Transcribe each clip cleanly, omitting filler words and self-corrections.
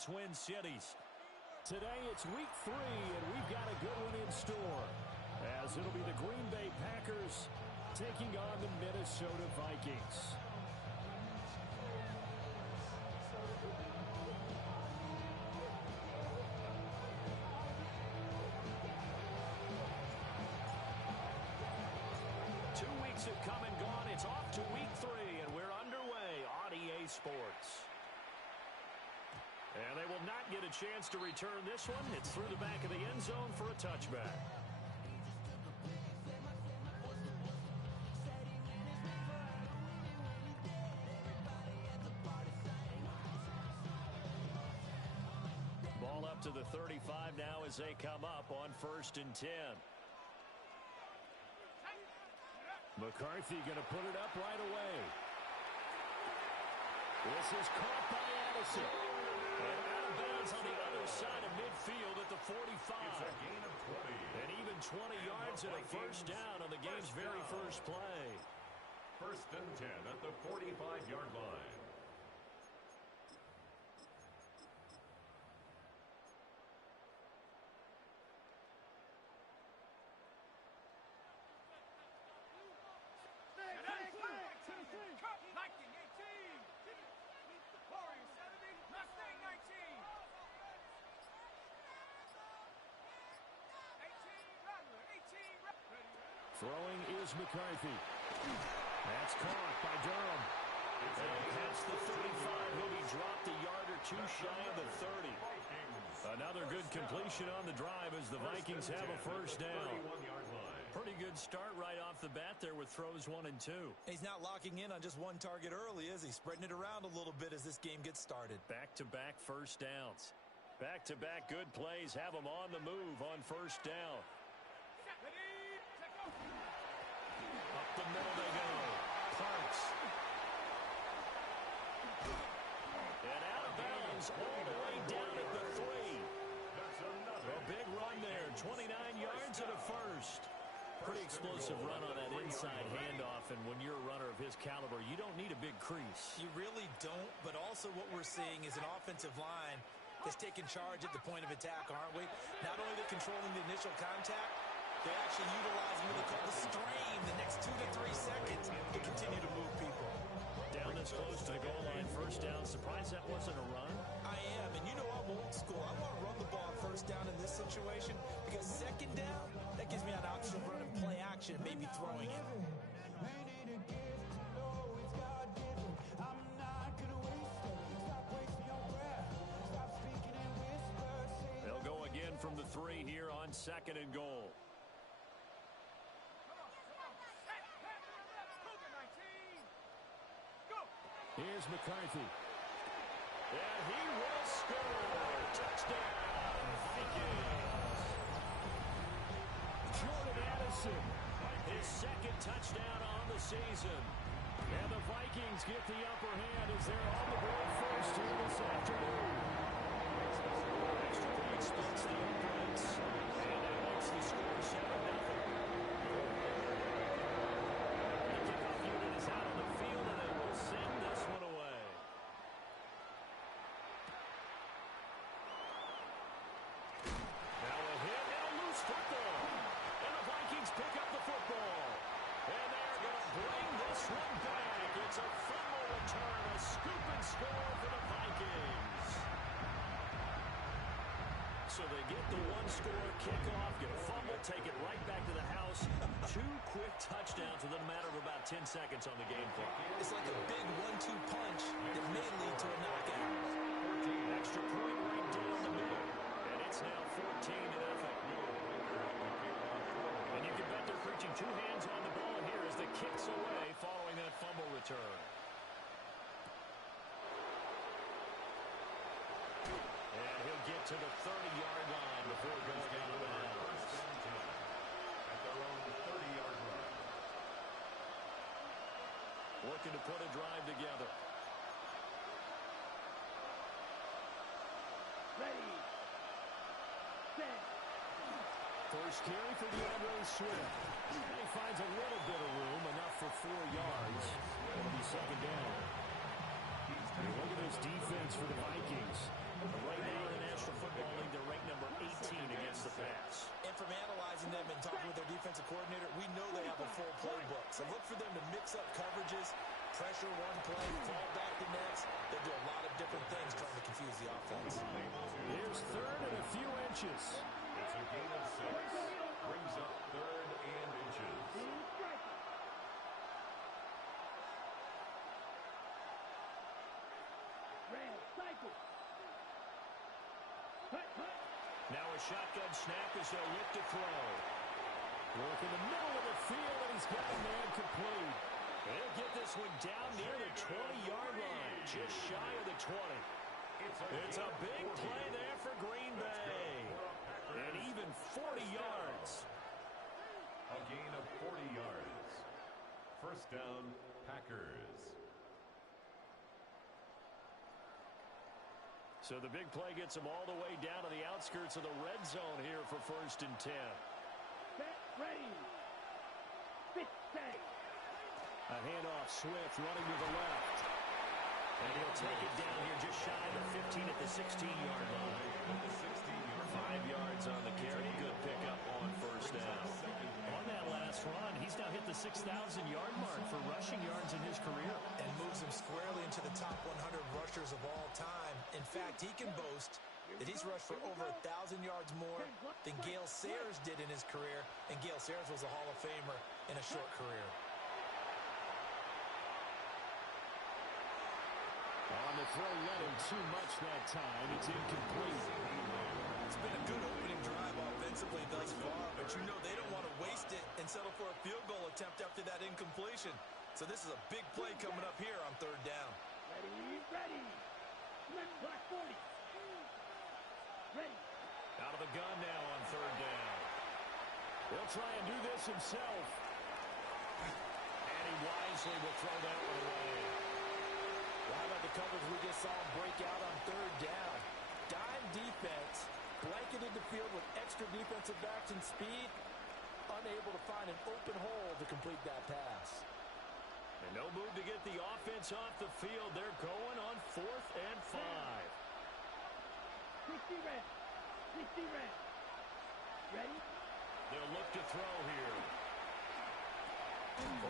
Twin Cities. Today it's week 3, and we've got a good one in store, as it'll be the Green Bay Packers taking on the Minnesota Vikings. Have come and gone. It's off to week 3, and we're underway on EA Sports. And they will not get a chance to return this one. It's through the back of the end zone for a touchback. Ball up to the 35 now as they come up on 1st and 10. McCarthy going to put it up right away. This is caught by Addison. And out of bounds on the other side of midfield at the 45. It's a gain of 20. And even 20 yards and a first down on the game's very first play. 1st and 10 at the 45-yard line. Throwing is McCarthy. That's caught by Durham. And past the 35, he'll be dropped a yard or two shy of the 30. Another good completion on the drive as the Vikings have a first down. Pretty good start right off the bat there with throws 1 and 2. He's not locking in on just one target early, is he? Spreading it around a little bit as this game gets started. Back-to-back first downs. Back-to-back good plays have them on the move on first down. Up the middle they go. Parks. And out of bounds all the way down at the 3. A big run there. 29 yards and a first. Pretty explosive run on that inside handoff, and when you're a runner of his caliber, you don't need a big crease. You really don't, but also what we're seeing is an offensive line that's taking charge at the point of attack, aren't we? Not only they're controlling the initial contact, they're actually utilizing what they call the strain the next 2 to 3 seconds to continue to move people. Down this close to the goal line, first down. Surprised that wasn't a run? I am, and you know I'm old school. I want to run the ball first down in this situation because second down, that gives me an option of running play action and maybe throwing it. They'll go again from the 3 here on 2nd and goal. Here's McCarthy. And he will score. Touchdown, Vikings. Jordan Addison, his 2nd touchdown on the season. And the Vikings get the upper hand as they're on the board first here this afternoon. Extra point splits the opponents. And that makes the score 7-0. The kickoff unit is out on the field, and they will send this one away. Now a hit and a loose football. And the Vikings pick up the football. And they're going to bring this one back. It's a fumble return, a scoop and score for the Vikings. So they get the one-score kickoff, get a fumble, take it right back to the house. 2 quick touchdowns within a matter of about 10 seconds on the game clock. It's like a big 1-2 punch that may lead to a knockout. Extra point right down the middle. And it's now 14-0. And you can bet they're preaching 2 hands on the ball here as the kick's away following that fumble return. And he'll get to the 30-yard line before going out of bounds. At their own 30-yard line. Looking to put a drive together. Ready. Set. First carry for DeAndre Swift. And he finds a little bit of room, enough for 4 yards. It'll be 2nd down. And look at this defense for the Vikings. Right pressure one play, fall back the next. They'll do a lot of different things trying to confuse the offense. Here's third and a few inches. It's a gain of 6. Brings up third and inches. Now a shotgun snap as they'll look to throw. Work in the middle of the field, and he's got a man complete. They'll get this one down near the 20-yard line, just shy of the 20. It's a big play there for Green Bay. And even 40 yards. A gain of 40 yards. First down, Packers. So the big play gets them all the way down to the outskirts of the red zone here for 1st and 10. Set, ready. Set. A handoff, Swift running to the left. And he'll take it down here just shy of the 15 at the 16-yard line. 5 yards on the carry. Good pickup on 1st down. On that last run, he's now hit the 6,000-yard mark for rushing yards in his career. And moves him squarely into the top 100 rushers of all time. In fact, he can boast that he's rushed for over 1,000 yards more than Gale Sayers did in his career. And Gale Sayers was a Hall of Famer in a short career. On the throw, let him too much that time. It's incomplete. It's been a good opening drive offensively thus far, but you know they don't want to waste it and settle for a field goal attempt after that incompletion. So this is a big play coming up here on 3rd down. Ready. Left block 40. Ready. Out of the gun now on 3rd down. He'll try and do this himself. And he wisely will throw that one away. How about the coverage we just saw him break out on 3rd down? Dime defense, blanketed the field with extra defensive backs and speed, unable to find an open hole to complete that pass. And no move to get the offense off the field. They're going on 4th and 5. 60 red. Ready? They'll look to throw here.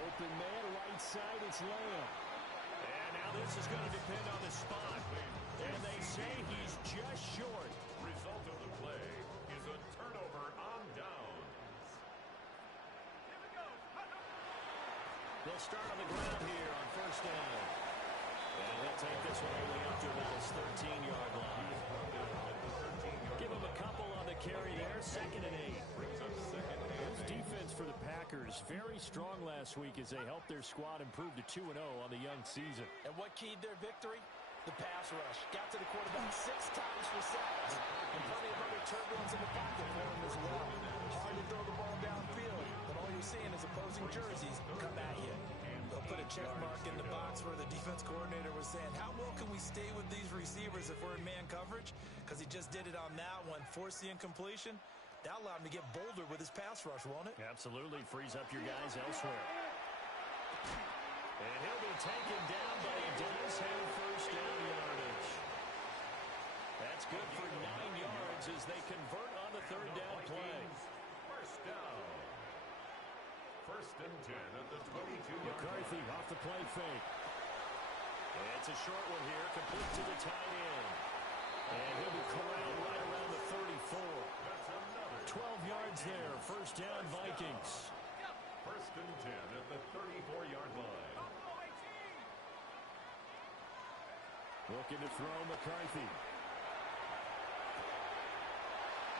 Open man, right side, it's Lamb. And now this is going to depend on the spot. And they say he's just short. Result of the play is a turnover on downs. They'll start on the ground here on 1st down. And he'll take this one only up to about his 13-yard line. Give him a couple on the carry there. 2nd and 8. This defense for the Packers, very strong last week as they helped their squad improve to 2-0 on the young season. And what keyed their victory? The pass rush. Got to the quarterback 6 times for sacks. And plenty of other turbulence in the pocket for him as well. Hard to throw the ball downfield, but all you're seeing is opposing jerseys come at you. They'll put a check mark in the box where the defense coordinator was saying, how well can we stay with these receivers if we're in man coverage? Because he just did it on that one, forced the incompletion. That allowed him to get bolder with his pass rush, won't it? Absolutely. Frees up your guys elsewhere. And he'll be taken down, but he does have 1st down yardage. That's good for 9 yards as they convert on the 3rd down play. 1st down. 1st and 10 at the 22-yard line. McCarthy off the play fake. And it's a short one here, complete to the tight end. And he'll be corralled right around the 34. 12 yards there. 1st down, Vikings. 1st and 10 at the 34-yard line. Looking to throw McCarthy.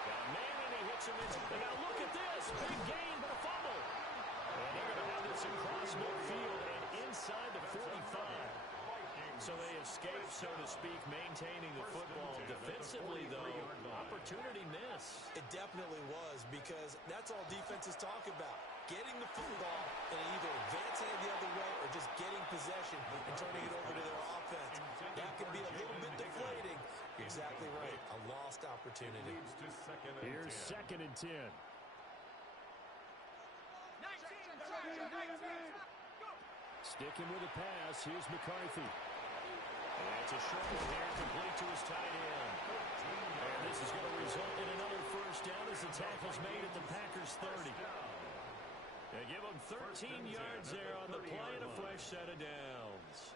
Got a man and he hits him in. And now look at this. Big gain, but a fumble. And they're going to have this across midfield and inside the 45. So they escape, so to speak, maintaining the football. Defensively, though, opportunity miss. It definitely was, because that's all defenses talk about. Getting the football and either advancing it the other way or just getting possession and turning it over to their offense. That can be a little bit deflating. Exactly right. A lost opportunity. Here's 2nd and 10. Sticking with the pass. Here's McCarthy. And it's a short one there, complete to his tight end. And this is going to result in another 1st down as the tackle's made at the Packers' 30. They give them 13 yards there on the play and a fresh set of downs.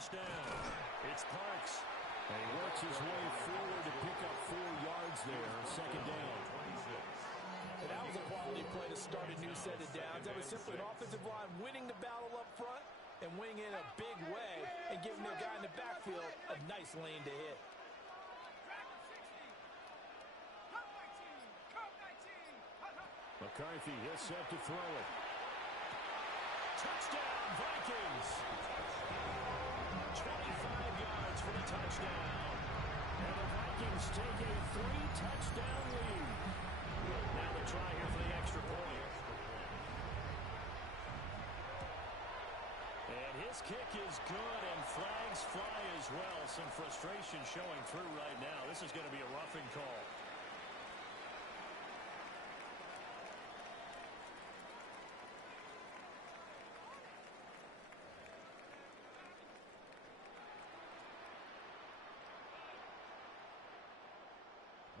first down. It's Parks. And he works his way forward to pick up 4 yards there. Second down. And that was a quality play to start a new set of downs. That was simply an offensive line winning the battle up front and winning in a big way and giving their guy in the backfield a nice lane to hit. McCarthy is set to throw it. Touchdown, Vikings! 25 yards for the touchdown. And the Vikings take a 3-touchdown lead. Now the try here for the extra point. And his kick is good, and flags fly as well. Some frustration showing through right now. This is going to be a roughing call.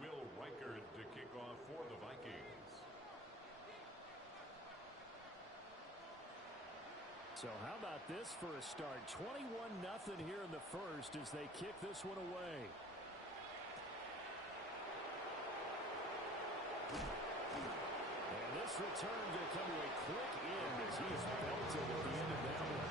Will Reichard to kick off for the Vikings. So how about this for a start? 21-0 here in the first as they kick this one away. And this return going to come to a quick end as he's belted at the end of that one.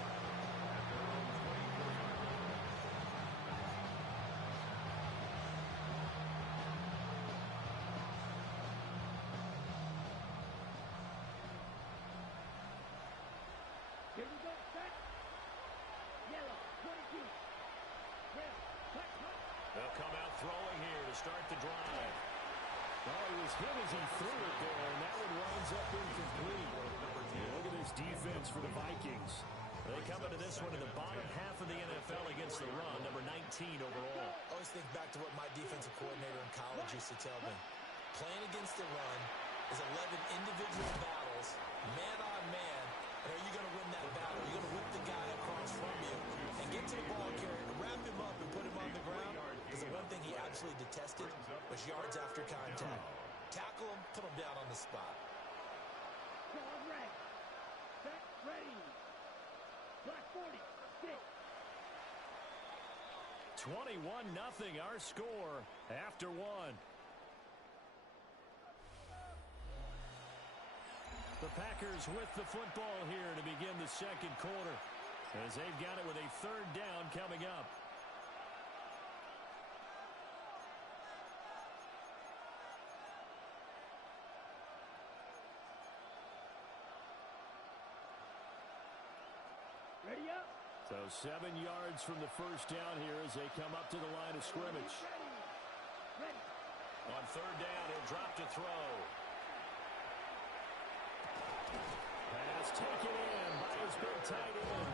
Here we go, set. Yellow, 22. Red, cut. They'll come out throwing here to start the drive. Well, he was hit as he threw it there, and that one winds up incomplete. Look at this defense for the Vikings. They come into this one in the bottom half of the NFL against the run, number 19 overall. I always think back to what my defensive coordinator in college used to tell me. Playing against the run is 11 individual battles, man on man. And are you going to win that battle? You're going to whip the guy across from you and get to the ball carrier, wrap him up and put him on the ground. Because the one thing he absolutely detested was yards after contact. Tackle him, put him down on the spot. Ball red. Set, ready. Black 40, 6. 21-0 our score after one. The Packers with the football here to begin the second quarter as they've got it with a third down coming up. Ready up. So 7 yards from the first down here as they come up to the line of scrimmage. Ready. On third down, he'll drop to throw. Pass taken in by his big tight end.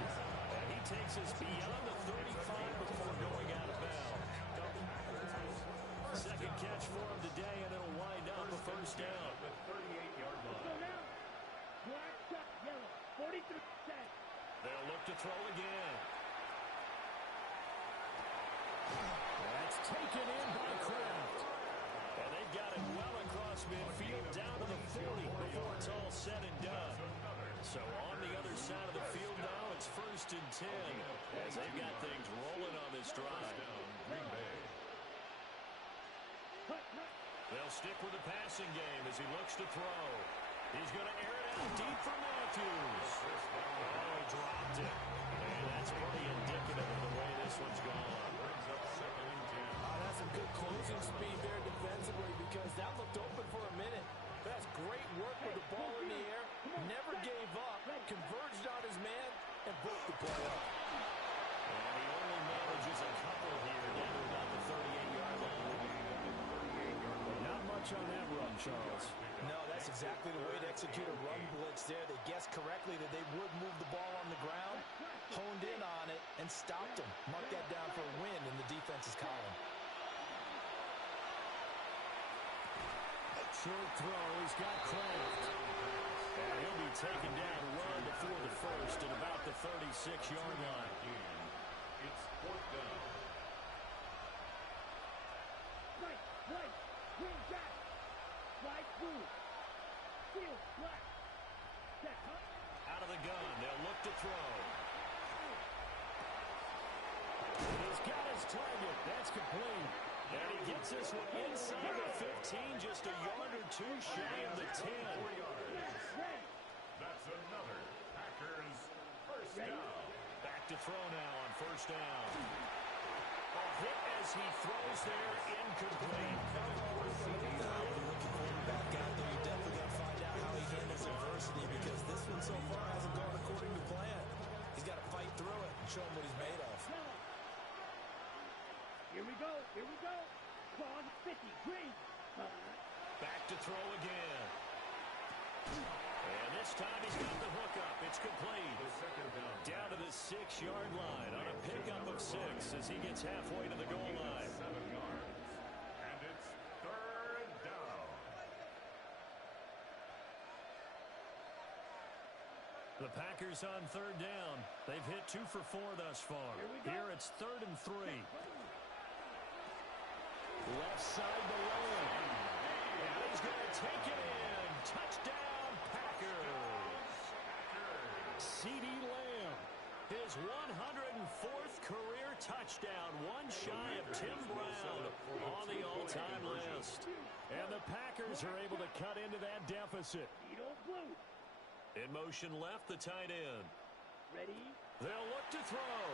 And he takes us beyond the 35 before going out of bounds. Second catch for him today, and it'll wind up a first down. The 38-yard Go line. now. Black, cut, yellow. 43, set. They'll look to throw again. That's taken in by Kraft. And they've got it well across midfield down to the 40 before it's all said and done. So on the other side of the field now, it's 1st and 10 as they've got things rolling on this drive. Green Bay. They'll stick with the passing game as he looks to throw. He's going to air it out deep for Matthews. Oh, he dropped it. And that's pretty indicative of the way this one's gone. Brings up 2nd and 10. That's some good closing speed there defensively because that looked open for a minute. That's great work with the ball in the air. Never gave up. Converged on his man and broke the play up. And he only manages a couple here down to about the 38-yard line. Not much on that run, Charles. No, that's exactly the way to execute a run blitz there. They guessed correctly that they would move the ball on the ground, honed in on it, and stopped him. Mark that down for a win in the defense's column. Short throw, he's got Kraft. And he'll be taken down, run before the first at about the 36-yard line. It's 4th down. Right, green jack. Right, blue. Field, black. Set, huh? Out of the gun, they'll look to throw. He's got his target. That's complete. And he gets this one inside the 15, just a yard or two shy of the 10. That's another Packers first down. Back to throw now on first down. A hit as he throws there, incomplete. Back out there, you definitely got to find out how he handles adversity because this one so far hasn't gone according to plan. He's got to fight through it and show him what he's made of. Here we go. Here we go. Clause 50. Green. Back to throw again. And this time he's got the hook up. It's complete. Down to the 6-yard line on a pickup of 6 as he gets halfway to the goal line. 7 yards. And it's third down. The Packers on third down. They've hit 2 for 4 thus far. Here it's 3rd and 3. Left side to Lamb. And he's going to take it in. Touchdown, Packers. CeeDee Lamb, his 104th career touchdown, one shy of Tim Brown on the all-time list. And the Packers are able to cut into that deficit. In motion left, the tight end. Ready? They'll look to throw.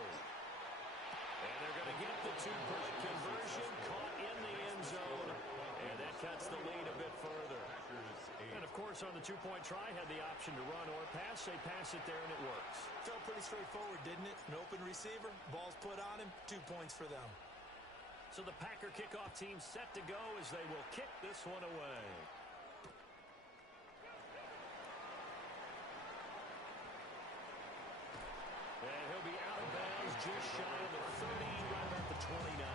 And they're going to get the 2-point conversion, caught in the end zone, and that cuts the lead a bit further. And, of course, on the 2-point try, had the option to run or pass. They pass it there, and it works. Felt pretty straightforward, didn't it? An open receiver, ball's put on him, 2 points for them. So the Packer kickoff team set to go as they will kick this one away. And he'll be out of bounds just shy of the 30, right at the 29.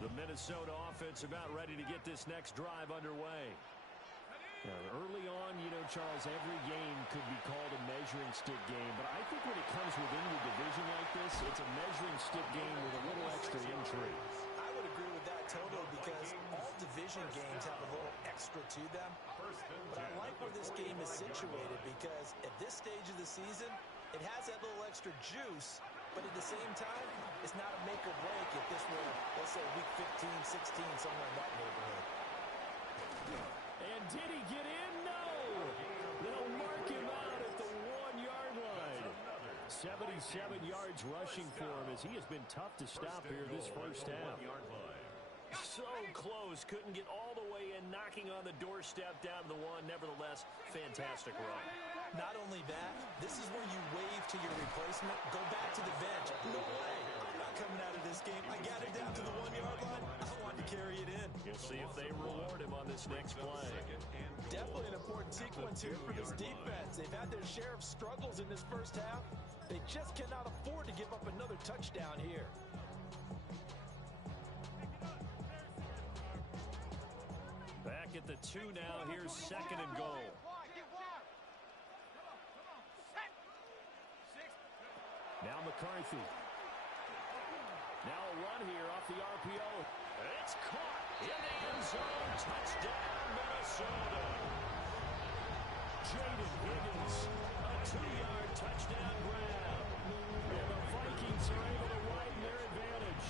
The Minnesota offense about ready to get this next drive underway. Early on, Charles, every game could be called a measuring stick game, but I think when it comes within your division like this, it's a measuring stick game with a little extra intrigue. I would agree with that totally because all division games have a little extra to them. But I like where this game is situated because at this stage of the season, it has that little extra juice, but at the same time, it's not a make or break if this were, let's say, week 15, 16, somewhere in that neighborhood. And did he get in? No! They'll mark him out at the 1-yard line. 77 yards rushing for him as he has been tough to stop here this first half. So close, couldn't get all the way in, knocking on the doorstep down to the 1. Nevertheless, fantastic run. Not only that, this is where you wave to your replacement, go back to the bench. No way, I'm not coming out of this game. I got it down to the 1-yard line. I want to carry it in. We'll see if they reward him on this next play. Definitely an important sequence here for this defense. They've had their share of struggles in this first half. They just cannot afford to give up another touchdown here. Back at the 2 now. Here's 2nd and goal. Now McCarthy. Now a run here off the RPO. It's caught in the end zone. Touchdown, Minnesota. Jaden Higgins, a 2-yard touchdown grab. And the Vikings are able to widen their advantage.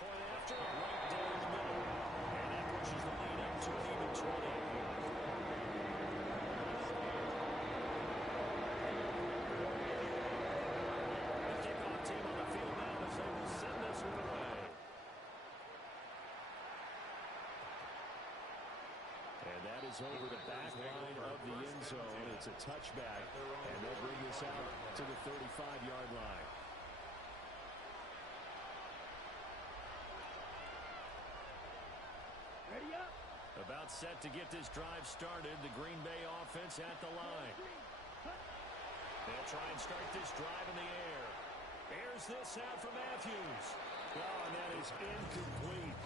Point after, right down the middle. And that pushes the lead up to an even 20. Over the back line of the end zone. It's a touchback, and they'll bring this out to the 35-yard line. Ready up. About set to get this drive started. The Green Bay offense at the line. They'll try and start this drive in the air. Airs this out for Matthews. Oh, and that is incomplete.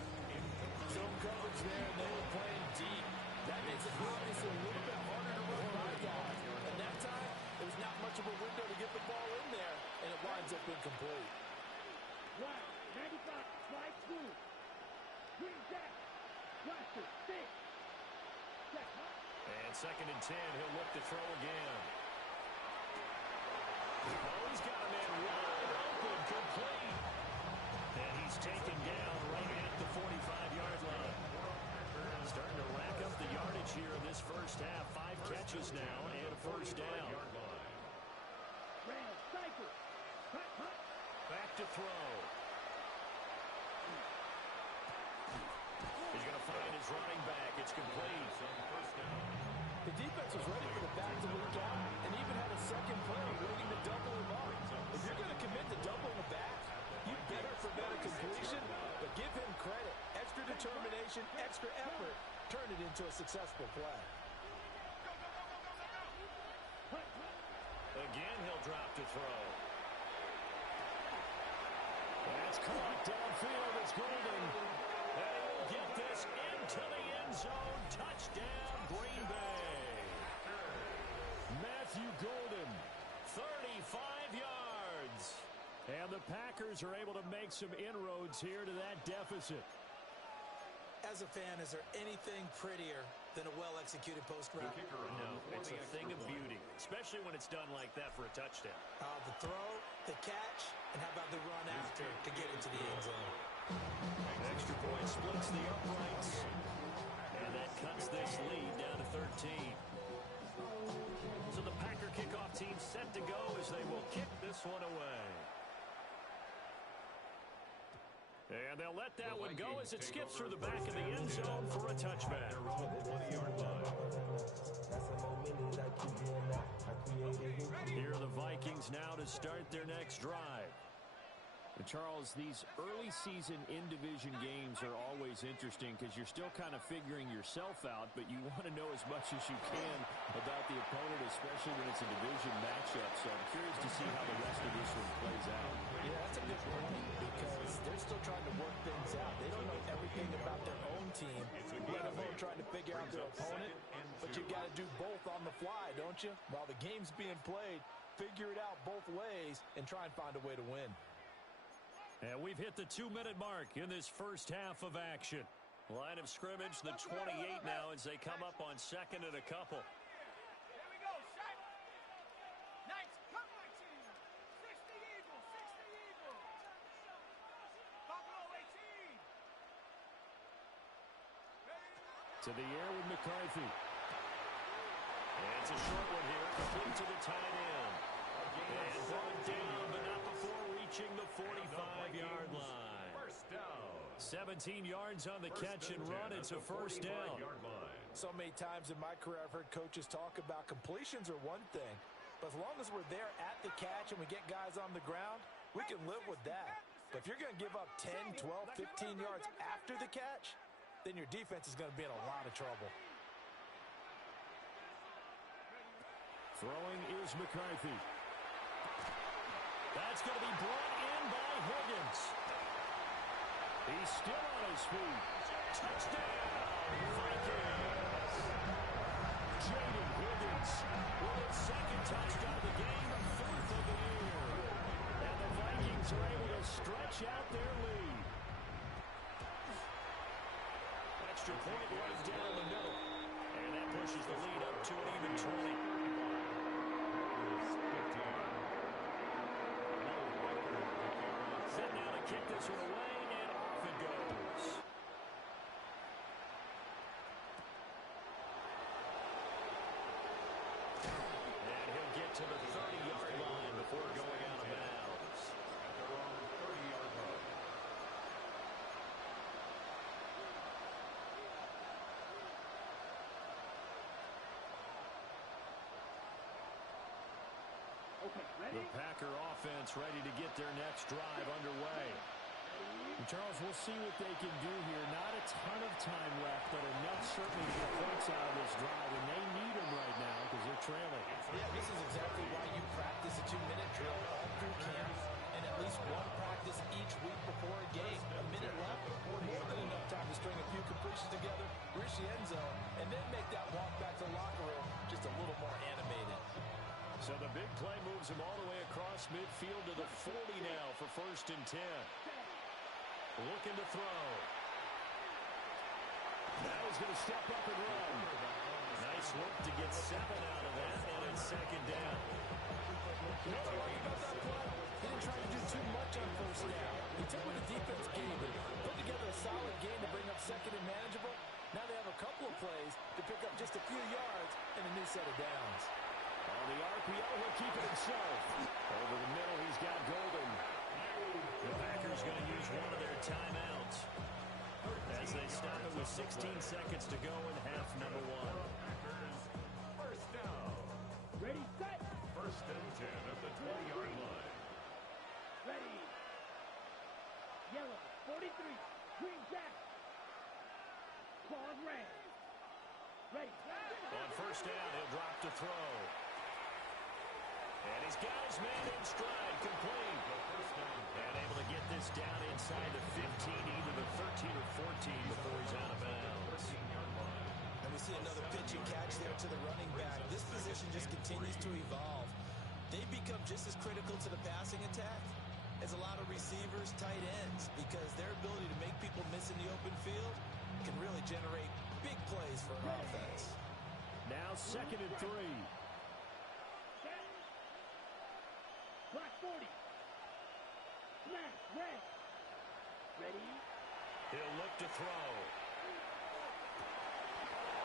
Zone coverage there, and they were playing deep. That makes it obviously a little bit harder to run by guys. And that time, there was not much of a window to get the ball in there, and it winds up incomplete. Right, 95, slide through. Green back. Watch it, 6. And 2nd and 10, he'll look to throw again. Oh, he's got a man wide open, complete. And he's taken down right at the 45-yard line. Starting to rack up the yardage here in this first half. 5 catches now and a first down. Back to throw. He's going to find his running back. It's complete. The defense was ready for the back to leak out and even had a second play waiting to double him up. If you're going to commit to doubling the back, you better prevent a completion, but give him credit. Extra determination, extra effort, turn it into a successful play. Again, he'll drop to throw. That's caught downfield. It's Golden. And he'll get this into the end zone. Touchdown, Green Bay. Matthew Golden, 35 yards. And the Packers are able to make some inroads here to that deficit. As a fan, is there anything prettier than a well-executed post route? No, it's a thing of beauty, especially when it's done like that for a touchdown. The throw, the catch, and how about the run after to get into the end zone? Extra point splits the uprights. And that cuts this lead down to 13. So the Packer kickoff team set to go as they will kick this one away. And they'll let that one go as it skips through the back of the end zone for a touchback. Here are the Vikings now to start their next drive. And Charles, these early season in-division games are always interesting because you're still kind of figuring yourself out, but you want to know as much as you can about the opponent, especially when it's a division matchup. So I'm curious to see how the rest of this one plays out. Yeah, that's a good point because they're still trying to work things out. They don't know everything about their own team, let alone trying to figure out their opponent. But you got to do both on the fly, don't you? While the game's being played, figure it out both ways and try and find a way to win. And we've hit the 2-minute mark in this first half of action. Line of scrimmage, the 28 now as they come up on 2nd and a couple. Here we go, Shaq. Nice. Come my team. 60 Eagles. 60 Eagles. Buffalo 18. To the air with McCarthy. And it's a short one here, complete to the tight end. And brought down, but not before reaching the 45-yard line. First down. 17 yards on the catch and run. It's a first down. So many times in my career I've heard coaches talk about completions are one thing, but as long as we're there at the catch and we get guys on the ground, we can live with that. But if you're going to give up 10, 12, 15 yards after the catch, then your defense is going to be in a lot of trouble. Throwing is McCarthy. That's going to be brought in by Higgins. He's still on his feet. Touchdown, Vikings. Jaden Higgins with his 2nd touchdown of the game, 4th of the year. And the Vikings are able to stretch out their lead. Extra point right down the middle. And that pushes the lead up to an even 20. Set now to kick this one away, and off it goes. And he'll get to the 30-yard line before going out of bounds. At their own 30-yard line. Okay, ready? The Packer offense ready to get their next drive underway. And Charles, we'll see what they can do here. Not a ton of time left, but enough certainly to get points out of this drive, and they need them right now because they're trailing. Yeah, this is exactly why you practice a 2-minute drill all through camp and at least one practice each week before a game. A minute left, more than enough time to string a few completions together, reach the end zone, and then make that walk back to the locker room just a little more animated. So the big play moves him all the way across midfield to the 40 now for 1st and 10. Looking to throw. Now he's going to step up and run. Nice work to get 7 out of that, and it's second down. You know what I like about that play? He didn't try to do too much on first down. He took what the defense gave him, put together a solid game to bring up second and manageable. Now they have a couple of plays to pick up just a few yards and a new set of downs. On the RPO, he'll keep it himself. Over the middle, he's got Golden. The Packers going to use one of their timeouts as they stop it with 16 seconds to go in half number 1. First down. Ready, set. First and 10 at the 20-yard line. Ready. Yellow, 43. Green jack. Claws red. Ready. On first down, he'll drop to throw. And he's got his man in stride, complete. And able to get this down inside the 15, either the 13 or 14 before he's out of bounds. And we see another pitch and catch there to the running back. This position just continues to evolve. They become just as critical to the passing attack as a lot of receivers, tight ends, because their ability to make people miss in the open field can really generate big plays for an offense. Now second and 3. Black 40. Smash, red. Ready. He'll look to throw.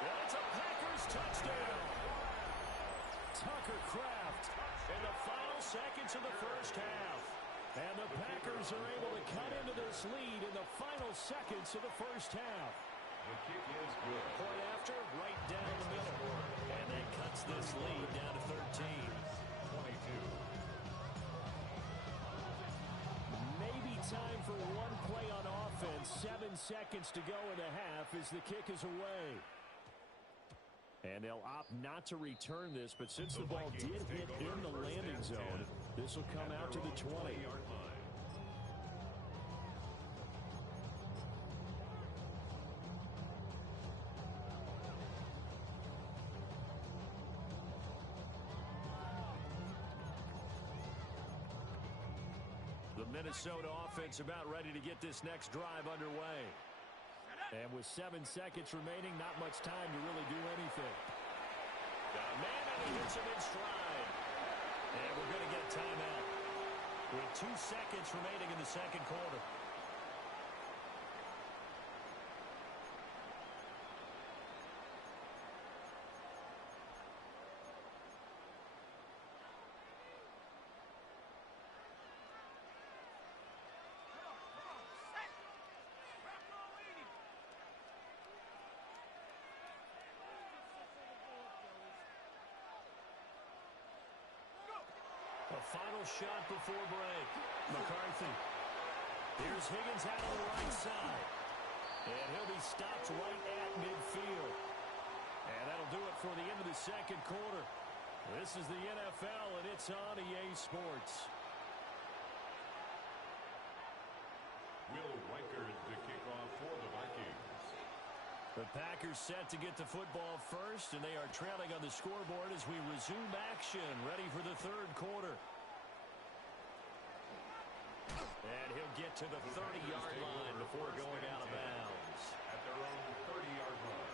And it's a Packers touchdown. Tucker Kraft in the final seconds of the first half. And the Packers are able to cut into this lead in the final seconds of the first half. The kick is good. Point after, right down the middle. And that cuts this lead down to 13. 22. Maybe time for one play on offense. 7 seconds to go in the half as the kick is away. And they'll opt not to return this, but since the ball did hit in the landing zone, this will come out to the 20. The Minnesota offense about ready to get this next drive underway. And with 7 seconds remaining, not much time to really do anything. Got a man, and he hits him in stride. And we're going to get a timeout with 2 seconds remaining in the second quarter. A final shot before break. McCarthy. Here's Higgins out on the right side. And he'll be stopped right at midfield. And that'll do it for the end of the second quarter. This is the NFL, and it's on EA Sports. Will Reichard to kick off for the Vikings. The Packers set to get the football first, and they are trailing on the scoreboard as we resume action, ready for the third quarter. And he'll get to the 30-yard line before going out of bounds. At their own 30-yard line.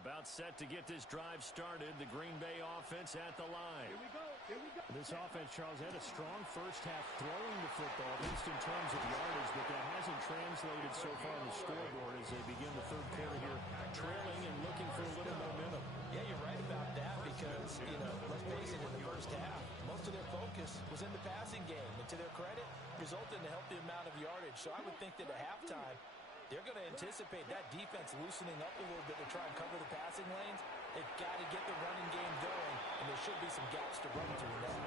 About set to get this drive started. The Green Bay offense at the line. Here we go. Here we go. This offense, Charles, had a strong first half throwing the football, at least in terms of yardage, but that hasn't translated so far on the scoreboard as they begin the third quarter here, trailing and looking for a little momentum. Yeah, you're right about that because, let's face it, in the first half, most of their focus was in the passing game. And to their credit, resulted in a healthy amount of yardage. So I would think that at halftime, they're going to anticipate that defense loosening up a little bit to try and cover the passing lanes. They've got to get the running game going, and there should be some gaps to run through now.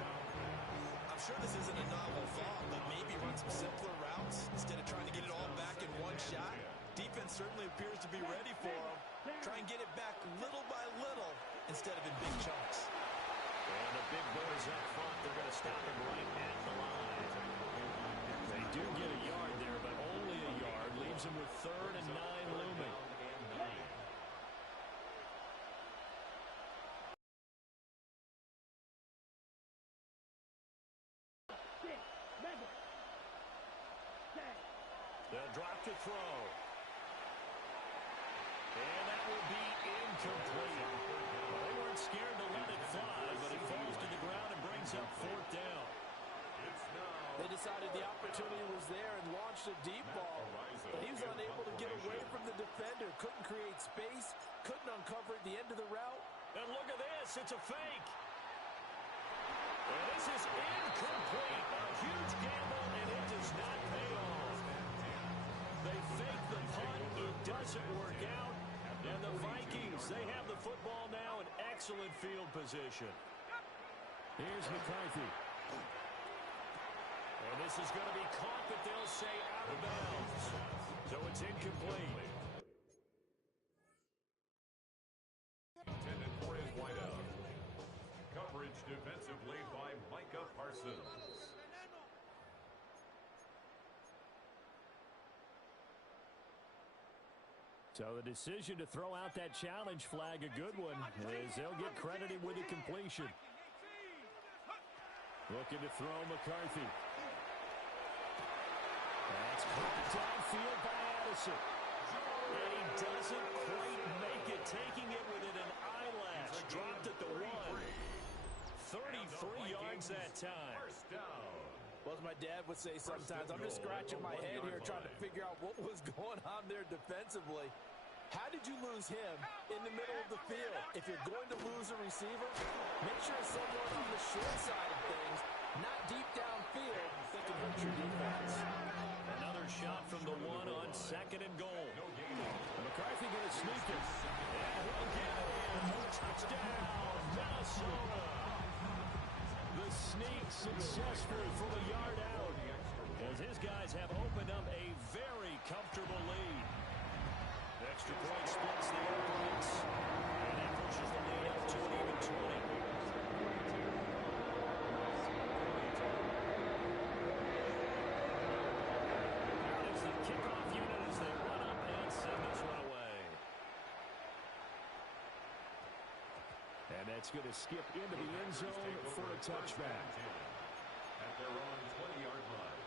I'm sure this isn't a novel thought, but maybe run some simpler routes instead of trying to get it all back in one shot. Defense certainly appears to be ready for them. Try and get it back little by little instead of in big chunks. And the big boys up front, they're going to stop him right at the line. They do get a yard there, but only a yard. Leaves him with 3rd and 9 looming. drop to throw. And that will be incomplete. Well, they weren't scared to let it fly, but it falls to the ground and brings up fourth down. They decided the opportunity was there and launched a deep ball, but he was unable to get away from the defender, couldn't create space, couldn't uncover the end of the route. And look at this, it's a fake. And this is incomplete. A huge gamble, and it does not pay off. They fake the punt, it doesn't work out, and the Vikings, they have the football now in excellent field position. Here's McCarthy. And this is going to be caught, but they'll say out of bounds. So it's incomplete. Intended for his wideout. Coverage defensively by Micah Parsons. So the decision to throw out that challenge flag, a good one, as they'll get credited with the completion. Looking to throw McCarthy. That's caught downfield by Addison. And he doesn't quite make it, taking it within an eyelash. Dropped at the 1. 33 yards that time. Well, as my dad would say sometimes, I'm just scratching my head here trying to figure out what was going on there defensively. How did you lose him in the middle of the field? If you're going to lose a receiver, make sure it's someone on the short side of things, not deep downfield, that can hurt your defense. Another shot from the 1 on 2nd and goal. McCarthy going to sneak it. And he'll get it in. Touchdown, Minnesota. The sneak successful from a yard out, as his guys have opened up a very comfortable lead. Extra point splits the opponents, and that pushes the lead up to an even 20. Out is the kickoff unit as they run up and send this one away. And that's going to skip into the end zone for a touchback. At their own 20-yard line.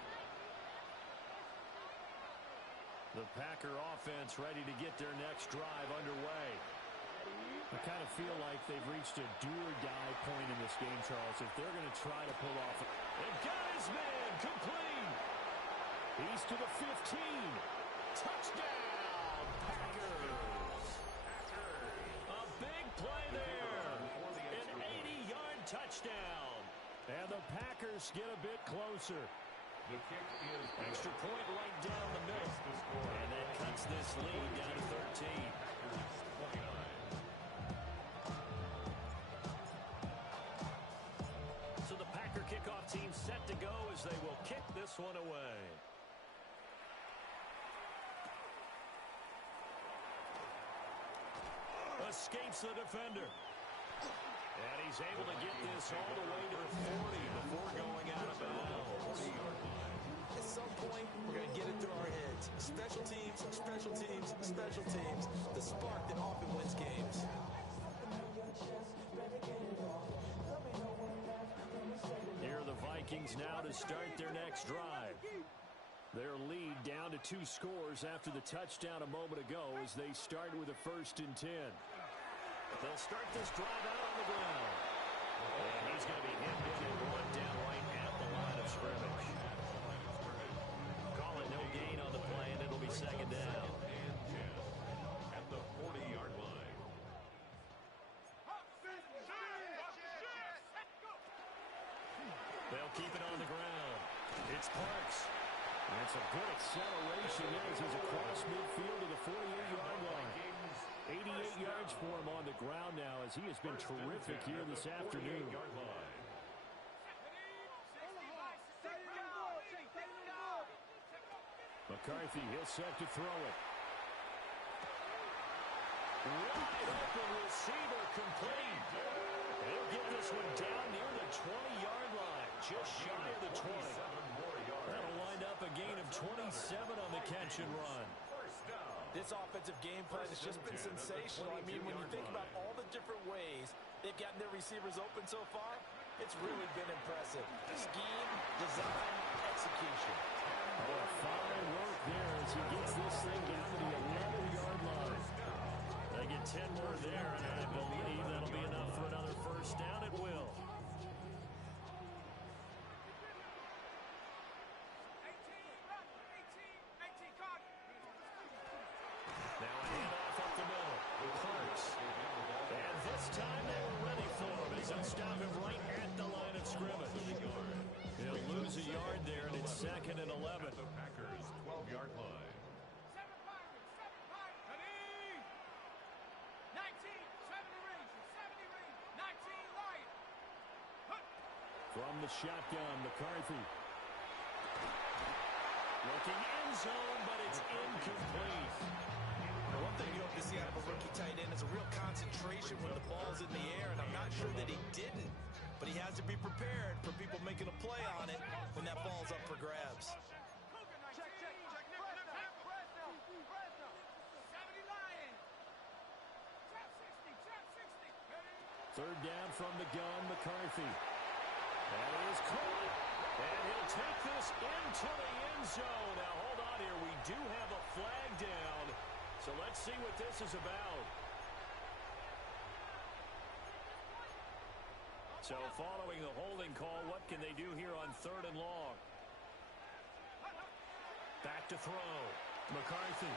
The Packer offense ready to get their next drive underway. I kind of feel like they've reached a do-or-die point in this game, Charles, if they're going to try to pull off it. And got his man complete. He's to the 15. Touchdown, Packers. A big play there. An 80-yard touchdown. And the Packers get a bit closer. The kick is Extra point right down the middle. And that cuts this lead down to 13. So the Packer kickoff team set to go as they will kick this one away. Escapes the defender. And he's able to get this all the way to the 40 before going out of bounds. At some point, we're going to get it through our heads. Special teams, special teams, special teams. The spark that often wins games. Here are the Vikings now to start their next drive. Their lead down to 2 scores after the touchdown a moment ago as they start with a 1st and 10. They'll start this drive out on the ground. And he's going to be hit and run down right at the line of scrimmage. Call it no gain on the play, and it'll be 2nd down. at the 40-yard line. They'll keep it on the ground. It's Parks. And it's a good acceleration as he's across midfield to the 48-yard line. 88 yards for him on the ground now as he has been terrific here this afternoon. McCarthy, he'll set to throw it. Wide open receiver complete. He'll get this one down near the 20-yard line, just shy of the 20. That'll wind up a gain of 27 on the catch and run. This offensive game plan has just been sensational. I mean, when you think about all the different ways they've gotten their receivers open so far, it's really been impressive. Scheme, design, execution. Oh, fine work there as he 20-yard line. 7 Pirates, 7 Pirates. Ready? 19, 70 Rangers, 70 Rangers, 19 Lions. From the shotgun, McCarthy. Looking end zone, but it's incomplete. Well, one thing you hope to see out of a rookie tight end is a real concentration when the ball's in the air, and I'm not sure that he didn't, but he has to be prepared for people making a play on it when that ball's up for grabs. Check, press now, 70 Lions. Trap 60, trap 60. Ready? Third down from the gun, McCarthy. That is caught. And he'll take this into the end zone. Now, hold on here. We do have a flag down. So let's see what this is about. So following the holding call, what can they do here on 3rd and long? Back to throw. McCarthy.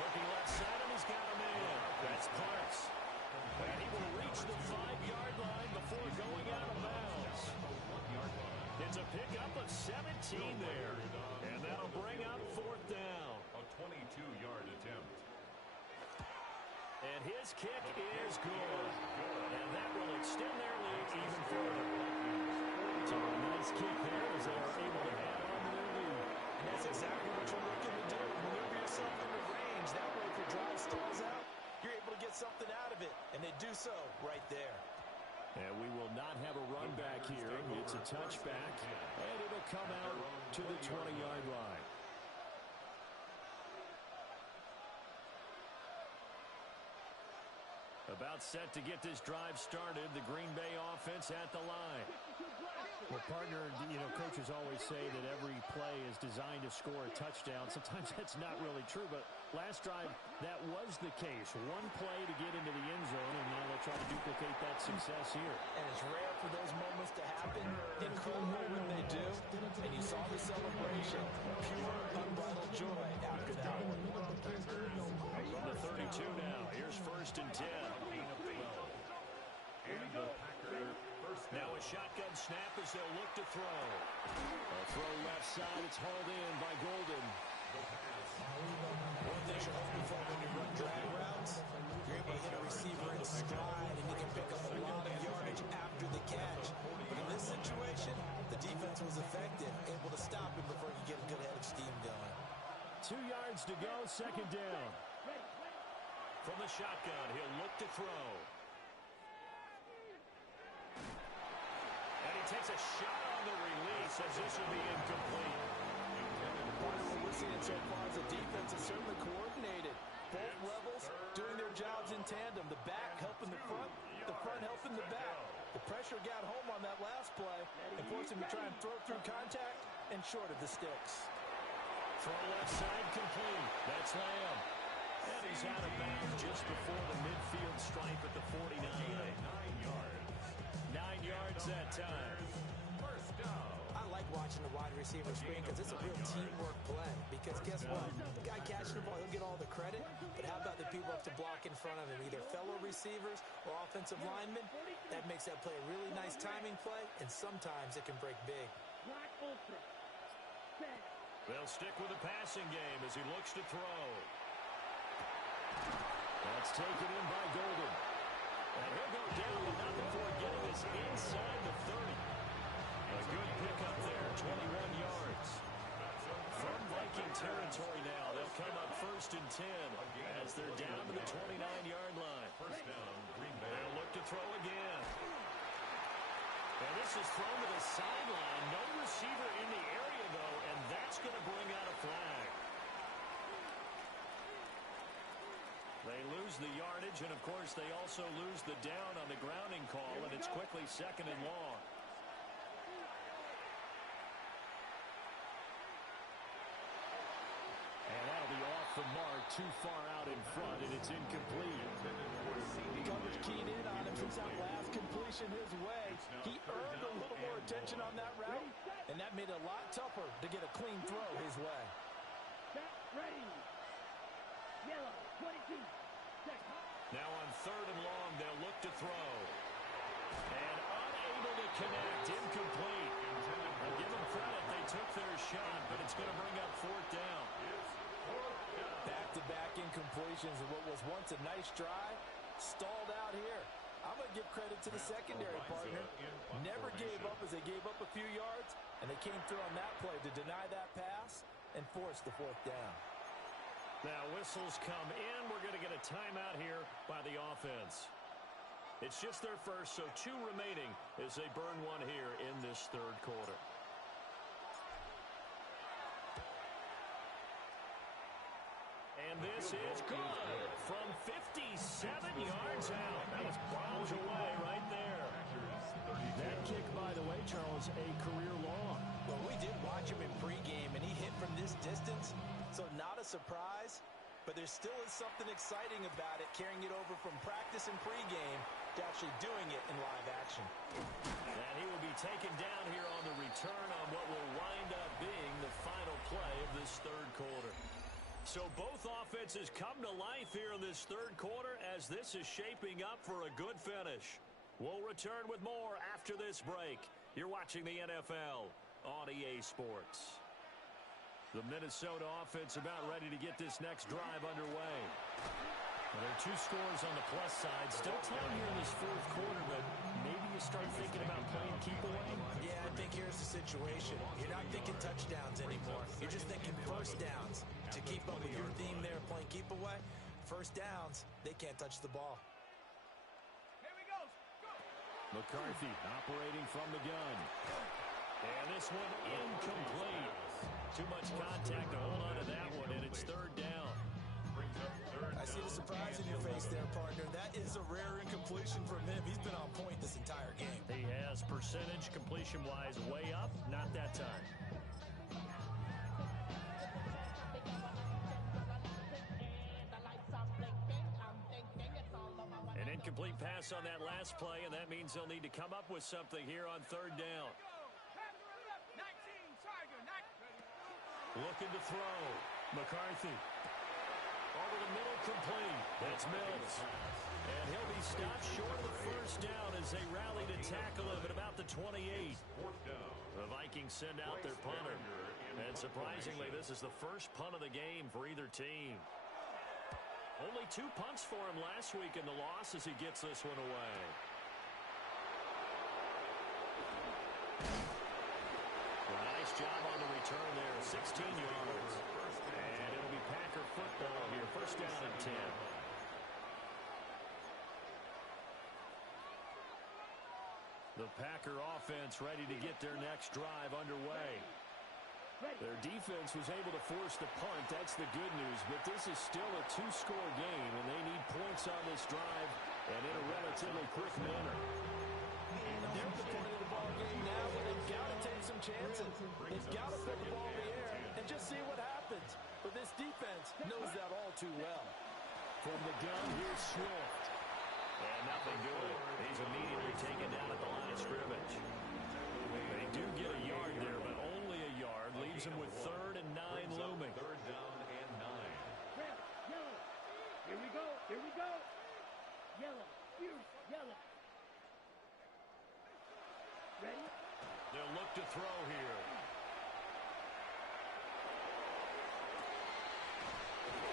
Looking left side, and he's got him in. That's Parks. And he will reach the 5-yard line before going out of bounds. It's a pickup of 17 there. And that'll bring up 4th down. A 22-yard attempt. And his kick is good. And that will extend their lead even further. So a nice kick there as they are able to add on to their lead. And that's exactly what you're looking to do. Maneuver yourself into range. That way, if your drive stalls out, you're able to get something out of it. And they do so right there. And we will not have a run back here. It's a touchback, and it'll come out to the 20-yard line. About set to get this drive started. The Green Bay offense at the line. Well, partner, coaches always say that every play is designed to score a touchdown. Sometimes that's not really true, but last drive, that was the case. One play to get into the end zone, and now they'll try to duplicate that success here. And it's rare for those moments to happen. Incredible when they do. And you saw the celebration. Pure, unbridled joy after that one. From the 32 now. Here's 1st and 10. Now a shotgun snap as they'll look to throw. A throw left side. It's hauled in by Golden. One thing you're hoping for when you run drag routes, you're able to hit a receiver in stride, and you can pick up a lot of yardage after the catch. But in this situation, the defense was effective, able to stop him before he get a good head of steam going. 2 yards to go, 2nd down. From the shotgun, he'll look to throw. And he takes a shot on the release as this will be incomplete. What we're seeing so far is the defense is certainly coordinated. Both levels doing their jobs in tandem. The back helping the front helping the back. The pressure got home on that last play and forced him to try and throw through contact and short of the sticks. Throw left side complete. That's Lamb. And he's out of bounds just before the midfield stripe at the 49. 9 yards. 9 yards that time. First down. I like watching the wide receiver screen because it's a real teamwork play. Because guess what? The guy catching the ball, he'll get all the credit. But how about the people up to block in front of him? Either fellow receivers or offensive linemen. That makes that play a really nice timing play. And sometimes it can break big. They'll stick with the passing game as he looks to throw. That's taken in by Golden. And he'll go down, but not before getting this inside the 30. A good pickup there, 21 yards. From Viking territory now, they'll come up 1st and 10 as they're down to the 29-yard line. First down, Green Bay. They'll look to throw again. And this is thrown to the sideline. No receiver in the area, though, and that's going to bring out a flag. They lose the yardage, and, of course, they also lose the down on the grounding call, and it's quickly 2nd and long. And that'll be off the mark, too far out in front, and it's incomplete. Coverage keyed in on him since that last completion his way. He earned a little more attention on that route, and that made it a lot tougher to get a clean throw his way. Ready. Yellow, 22. Now on 3rd and long, they'll look to throw. And unable to connect, incomplete. I'll give them credit, they took their shot, but it's going to bring up 4th down. situations in what was once a nice drive stalled out here. I'm going to give credit to the secondary partner. Never gave up as they gave up a few yards, and they came through on that play to deny that pass and force the fourth down. Now whistles come in. We're going to get a timeout here by the offense. It's just their first, so 2 remaining as they burn one here in this third quarter. And this is good from 57 yards out. That was bombs away right there. That kick, by the way, Charles, a career long. Well, we did watch him in pregame, and he hit from this distance, so not a surprise. But there still is something exciting about it, carrying it over from practice and pregame to actually doing it in live action. And he will be taken down here on the return on what will wind up being the final play of this third quarter. So both offenses come to life here in this third quarter as this is shaping up for a good finish. We'll return with more after this break. You're watching the NFL on EA Sports. The Minnesota offense about ready to get this next drive underway. Well, there are 2 scores on the plus side. Still time here in this fourth quarter, but maybe you start thinking about playing keep away. Yeah, I think here's the situation. You're not thinking touchdowns anymore. You're just thinking first downs. To keep up with your theme there, playing keep away, first downs, they can't touch the ball. Here we go. Go. McCarthy operating from the gun. And this one incomplete. Too much contact to hold on to that one, and it's third down. I see the surprise in your face there, partner. That is a rare incompletion from him. He's been on point this entire game. He has percentage completion-wise way up, not that time. An incomplete pass on that last play, and that means they'll need to come up with something here on third down. 19, Tiger, 19. Looking to throw. McCarthy. Over the middle, complete. That's Mills. And he'll be stopped short of the first down as they rally to tackle him at about the 28. The Vikings send out their punter. And surprisingly, this is the first punt of the game for either team. Only 2 punts for him last week in the loss as he gets this one away. Well, nice job on the return there, 16 yards. And it'll be Packer football here, first down and 10. The Packer offense ready to get their next drive underway. Their defense was able to force the punt. That's the good news. But this is still a 2-score game, and they need points on this drive and in a relatively quick manner. And they're at the point of the ball game now where they've got to take some chances. They've got to put the ball in the air and just see what happens. But this defense knows that all too well. From the gun, here's Swift. And nothing doing. He's immediately taken down at the line of scrimmage. They do get a yard there, but only a yard. Leaves him with 3rd and 9 looming. Third down and 9. Red, yellow. Here we go. Here we go. Yellow. Fierce. Yellow. Ready? They'll look to throw here.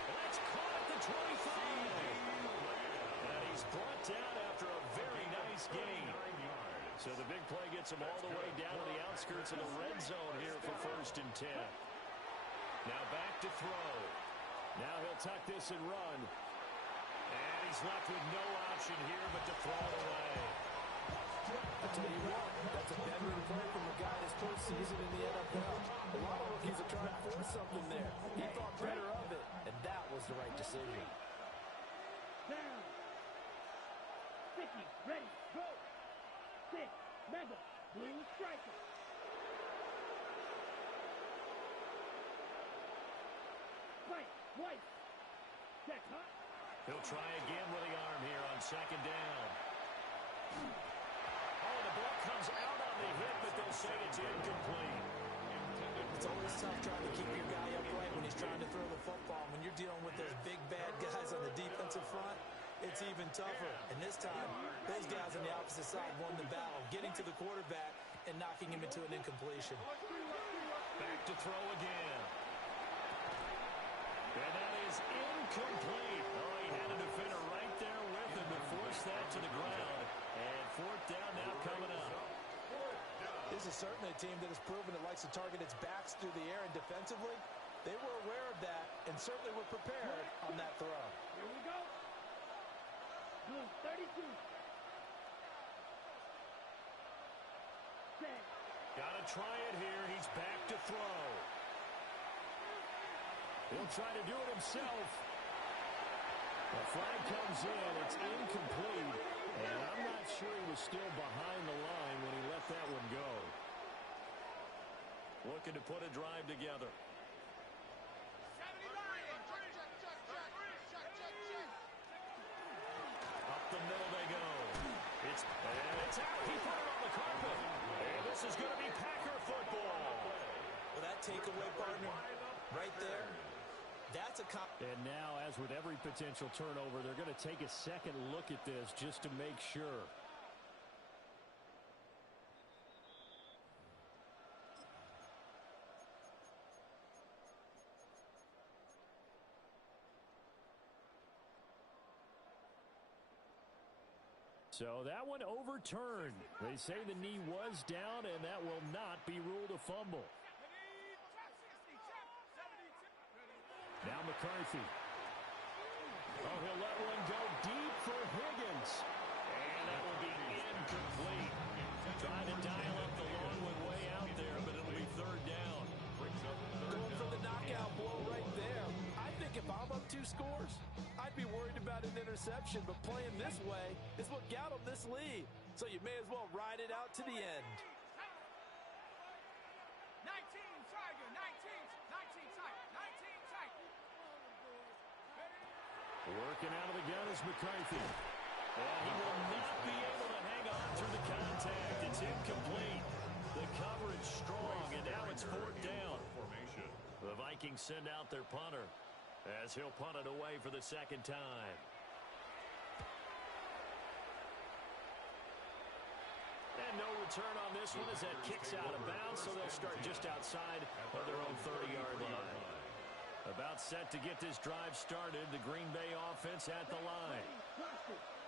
That's caught at the 25. And he's brought down after a very nice gain. So the big play gets him all the way down to the outskirts of the red zone here for first and 10. Now back to throw. Now he'll tuck this and run. And he's left with no option here but to throw it away. I tell you what, that's a veteran play from a guy his first season in the NFL. A lot of rookies are trying to force something there. He thought better of it, and that was the right decision. Down. Sticky. Ready. Go. 6. Mega. Blue striker. White. White. Check. Hot. He'll try again with the arm here on second down. Oh, the ball comes out on the hit, but they'll say it's incomplete. It's always tough trying to keep your guy upright when he's trying to throw the football. When you're dealing with those big, bad guys on the defensive front, it's even tougher. And this time, those guys on the opposite side won the battle, getting to the quarterback and knocking him into an incompletion. Back to throw again. And that is incomplete. Oh, he had a defender right there with him to force that to the ground. And fourth down now coming up. This is certainly a team that has proven it likes to target its backs through the air, and defensively, they were aware of that and certainly were prepared on that throw. Here we go. Blue 32. Set. Got to try it here. He's back to throw. He'll try to do it himself. The flag comes in. It's incomplete. And I'm not sure he was still behind the line when he let that one go. Looking to put a drive together. 70 Lions. Up the middle they go. It's out. He put it on the carpet. And this is going to be Packer football. Well, that takeaway, partner, right there, that's a And now, as with every potential turnover, they're going to take a second look at this just to make sure. So that one overturned. They say the knee was down, and that will not be ruled a fumble. Now McCarthy. Oh, he'll let one go deep for Higgins. And that will be incomplete. Trying to dial up the long one way out there, but it'll be third down. Going for the knockout blow right there. I think if I'm up 2 scores, I'd be worried about an interception, but playing this way is what got them this lead. So you may as well ride it out to the end. 19 Tiger, 19 Tiger, 19 Tiger. Working out of the gun is McCarthy. And he will not be able to hang on through the contact. It's incomplete. The coverage strong, and now it's fourth down. The Vikings send out their punter as he'll punt it away for the second time. And no return on this one as that kicks out of bounds, so they'll start just outside of their own 30-yard line. About set to get this drive started, the Green Bay offense at the line.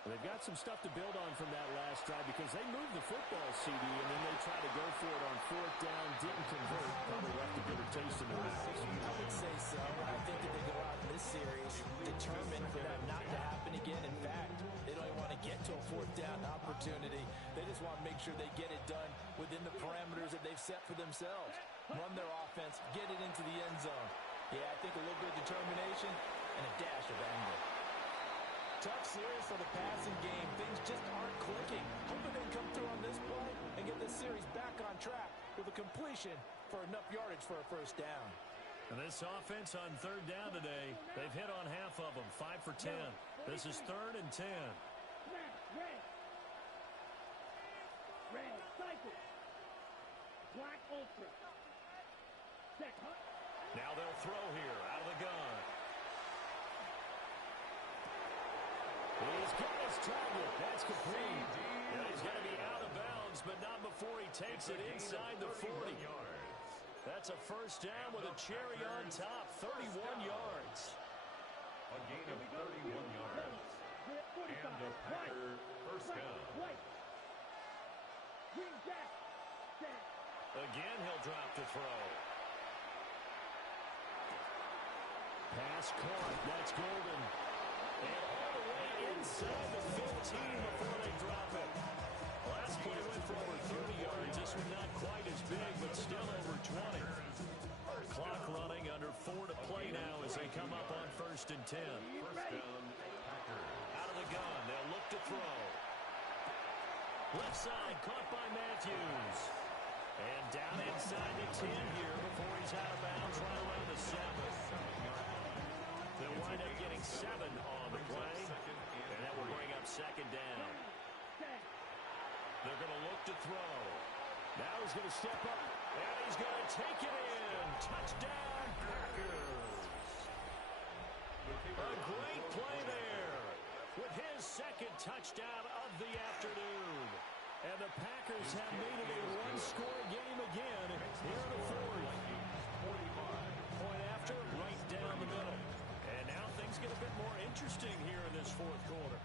They've got some stuff to build on from that last drive because they moved the football, CD, and then they tried to go for it on fourth down, didn't convert, probably left a bitter taste in their mouth. I would say so. I think that they go out in this series determined for that not to happen again. In fact, they don't even want to get to a fourth down opportunity. They just want to make sure they get it done within the parameters that they've set for themselves. Run their offense, get it into the end zone. Yeah, I think a little bit of determination and a dash of anger. Tough series for the passing game. Things just aren't clicking. Hoping they can come through on this play and get this series back on track with a completion for enough yardage for a first down. And this offense on third down today, they've hit on half of them, 5 for 10. This is 3rd and 10. Red cycle. Black ultra. Set. Now they'll throw here out of the gun. He's got his target. That's complete. And he's going to be out of bounds, but not before he takes it inside the 40. That's a first down with a cherry on top, 31 yards. A gain of 31 yards. And the Packer first down. Again, he'll drop to throw. Pass caught. That's Golden. And all the way inside the 15 before they drop it. Last play went for over 30 yards. This one not quite as big, but still over 20. Clock running under 4 to play now as they come up on 1st and 10. First down, Packer. Out of the gun. They'll look to throw. Left side caught by Matthews. And down inside the 10 here before he's out of bounds right around the 7. They'll wind up getting 7 on the play, and that will bring up second down. They're going to look to throw. Now he's going to step up, and he's going to take it in. Touchdown, Packers. A great play there with his second touchdown of the afternoon. And the Packers have made it a one-score game again here in the 4th. Point after, right down the middle. interesting here in this fourth quarter.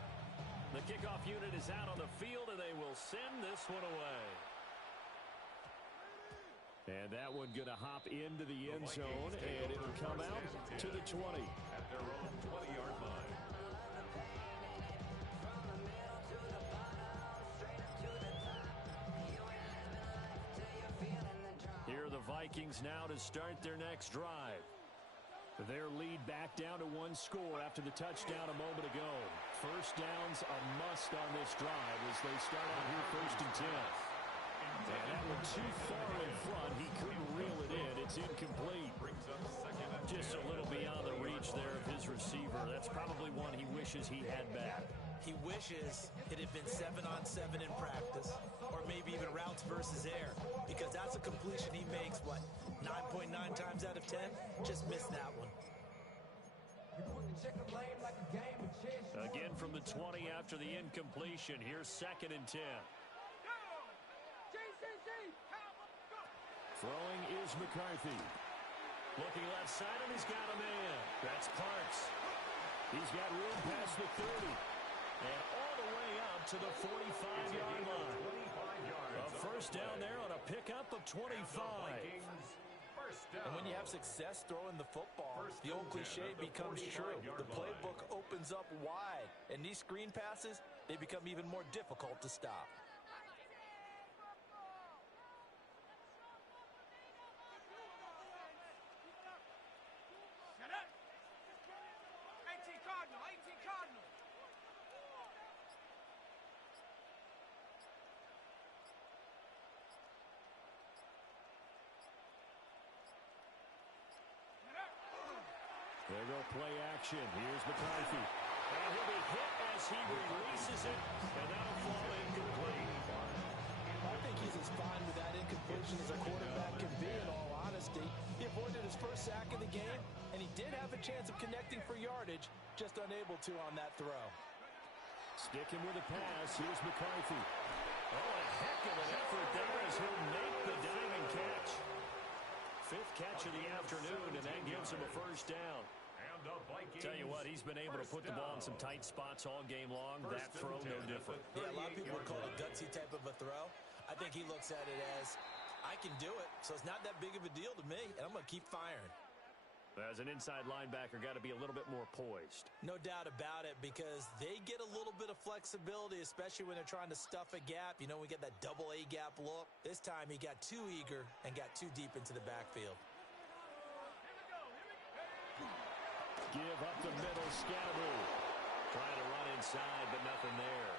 The kickoff unit is out on the field, and they will send this one away. And that one going to hop into the end zone, and it'll come out to the 20. At their own 20-yard line. Here are the Vikings now to start their next drive. Their lead back down to one score after the touchdown a moment ago. First down's a must on this drive as they start out here first and 10. And that one too far in front. He couldn't reel it in. It's incomplete. Just a little beyond the reach there of his receiver. That's probably one he wishes he had back. He wishes it had been 7-on-7 in practice, or maybe even routes versus air, because that's a completion he makes, 9.9 times out of 10? Just missed that one. Again from the 20 after the incompletion. Here's second and 10. Throwing is McCarthy. Looking left side, and he's got a man. That's Parks. He's got room past the 30. And all the way up to the 45-yard line. A first down there on a pickup of 25. And when you have success throwing the football, the old cliche becomes true. The playbook opens up wide. And these screen passes, they become even more difficult to stop. There go play action. Here's McCarthy. And he'll be hit as he releases it, and that'll fall incomplete. I think he's as fine with that incompletion as a quarterback can be, in all honesty. He avoided his first sack of the game, and he did have a chance of connecting for yardage, just unable to on that throw. Sticking with the pass, here's McCarthy. Oh, a heck of an effort there as he'll make the diving catch. Fifth catch of the afternoon, and that gives him a first down. Tell you what, he's been able to put the ball in some tight spots all game long. That throw, no different. Yeah, a lot of people would call it a gutsy type of a throw. I think he looks at it as, I can do it, so it's not that big of a deal to me, and I'm going to keep firing. As an inside linebacker, got to be a little bit more poised. No doubt about it, because they get a little bit of flexibility, especially when they're trying to stuff a gap. You know, we get that double A gap look. This time he got too eager and got too deep into the backfield. Give up the middle, Scatteroo. Trying to run inside, but nothing there.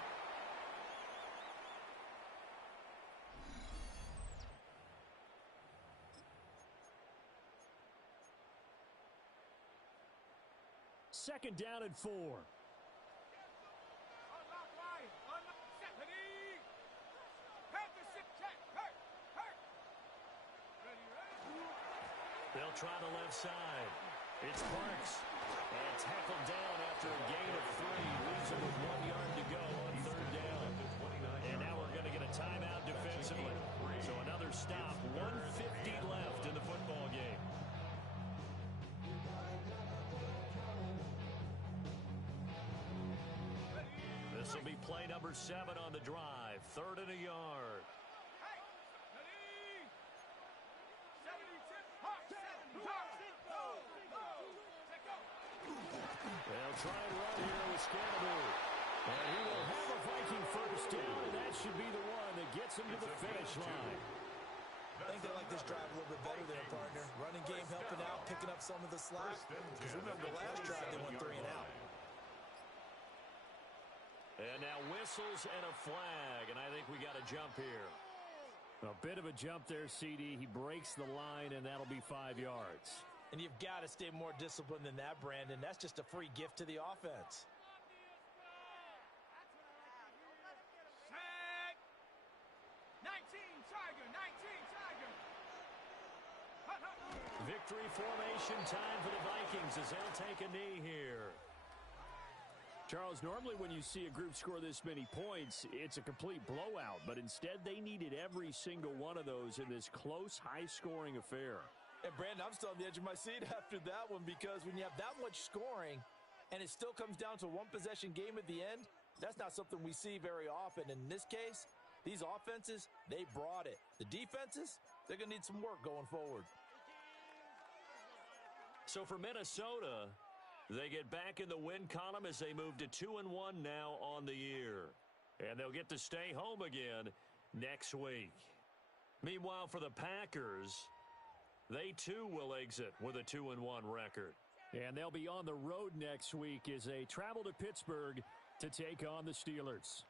Second down and 4. They'll try the left side. It's Parks. And tackled down after a gain of 3. Leaves him with 1 yard to go on third down. And now we're going to get a timeout defensively. So another stop. 1:50 left in the football game. This will be play number 7 on the drive. 3rd and a yard. They'll try and run here with Scatteroo. And he will have a Viking first down, and that should be the one that gets him to the finish line. I think they like this drive a little bit better there, partner. Running game helping out, picking up some of the slack. Because remember, the last drive they went 3 and out. And now whistles and a flag, and I think we got a jump here. A bit of a jump there, CD. He breaks the line, and that'll be 5 yards. And you've got to stay more disciplined than that, Brandon. That's just a free gift to the offense. Set. 19 Tiger, 19 Tiger. Victory formation time for the Vikings as they'll take a knee here. Charles, normally when you see a group score this many points, it's a complete blowout. But instead, they needed every single one of those in this close, high-scoring affair. And, Brandon, I'm still on the edge of my seat after that one because when you have that much scoring, and it still comes down to one possession game at the end, that's not something we see very often. In this case, these offenses, they brought it. The defenses, they're going to need some work going forward. So for Minnesota, they get back in the win column as they move to 2-1 now on the year. And they'll get to stay home again next week. Meanwhile, for the Packers, they too will exit with a 2-1 record. And they'll be on the road next week as they travel to Pittsburgh to take on the Steelers.